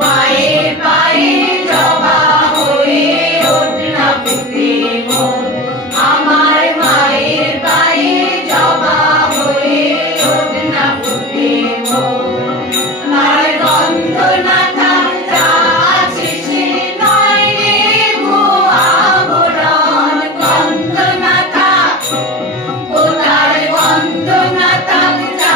মায়ের পায়ে জবা হয়ে ওঠ না ফুটে মন, আমার মায়ের পায়ে জবা হয়ে ওঠ না ফুটে মন। তার গন্ধ না থাকতা আছে সে নয় রে ভুয়া আবরণ, গন্ধ না থাক ও তার গন্ধ না থাকতা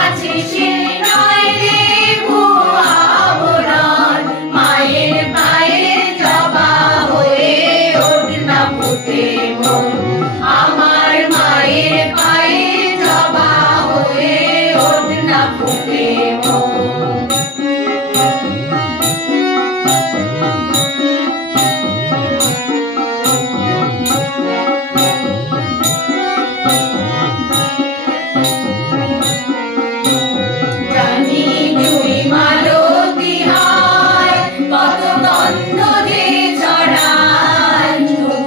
আছে সে নয় রে ভুয়া আবরণ। মায়ের পায়ে জবা হয়ে ওঠ না ফুটে মন, আমার মায়ের পায়ে জবা হয়ে ওঠ না ফুটে মন। জানি জুই মালতী হয় কত গন্ধ যে ছড়ায়,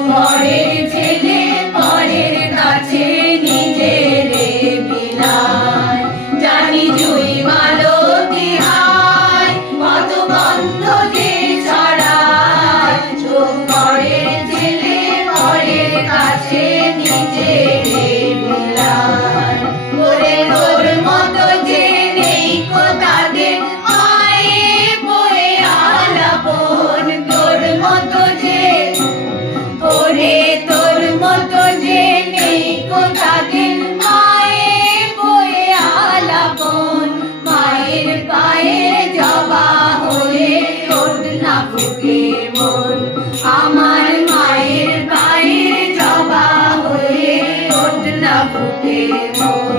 ঘরের ছেলে পরের কাছে নিজেরে বিলায়। জানি জুই মালতী হয় কত গন্ধ যে ছড়ায়, ঘরের ছেলে পরের কাছে নিজেরে বিলায়। ওরে তোর মতো যে নেই কো তাদের পায়ে বয়ে আলাপন, তোর মতো যে ওরে তোর মতো যে নেই কো তাদের পায়ে বয়ে আলাপন। মায়ের পায়ে জবা হয়ে ওঠ না ফুটে মন, আমার মায়ের পায়ে জবা হয়ে ওঠ না ফুটে মন।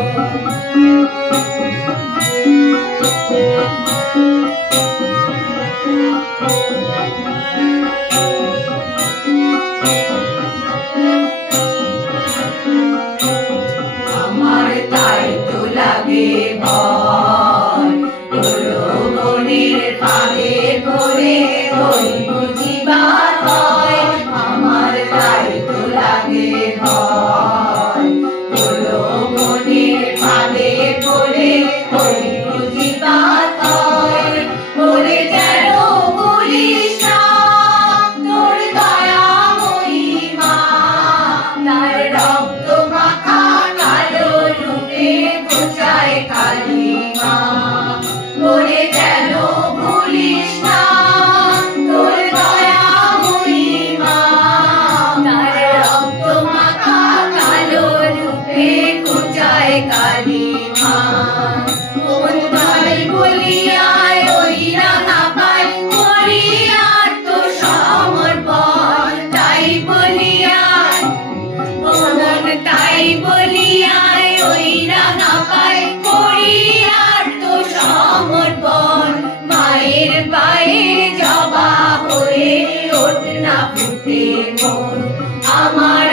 আমার তাই তো লাগে ভয়, তোলো মনের পাগে পড়ে হইব জীবার হয়। আমার তাই তো লাগে ভয়, তোলো মনের পাগে পড়ে হইব জীবার হয়। ওরে যেন ভুলিস না তোর দয়াময়ী মা, তার রক্ত মাখা কালো রূপে ঘোচায় কালী মা। ওরে যেন ভুলিস না তোর দয়াময়ী মা, তার রক্ত মাখা কালো রূপে ঘোচায় কালী মা। মন তাই বলিয়ায় ওই রাঙা পায় করি আত্মসমর্পণ, তাই বলিয়ায় মন তাই বলিয়ায় ওই রাঙা পায় করি আত্মসমর্পণ। মায়ের পায়ে জবা হয়ে ওঠ না ফুটে মন, আমার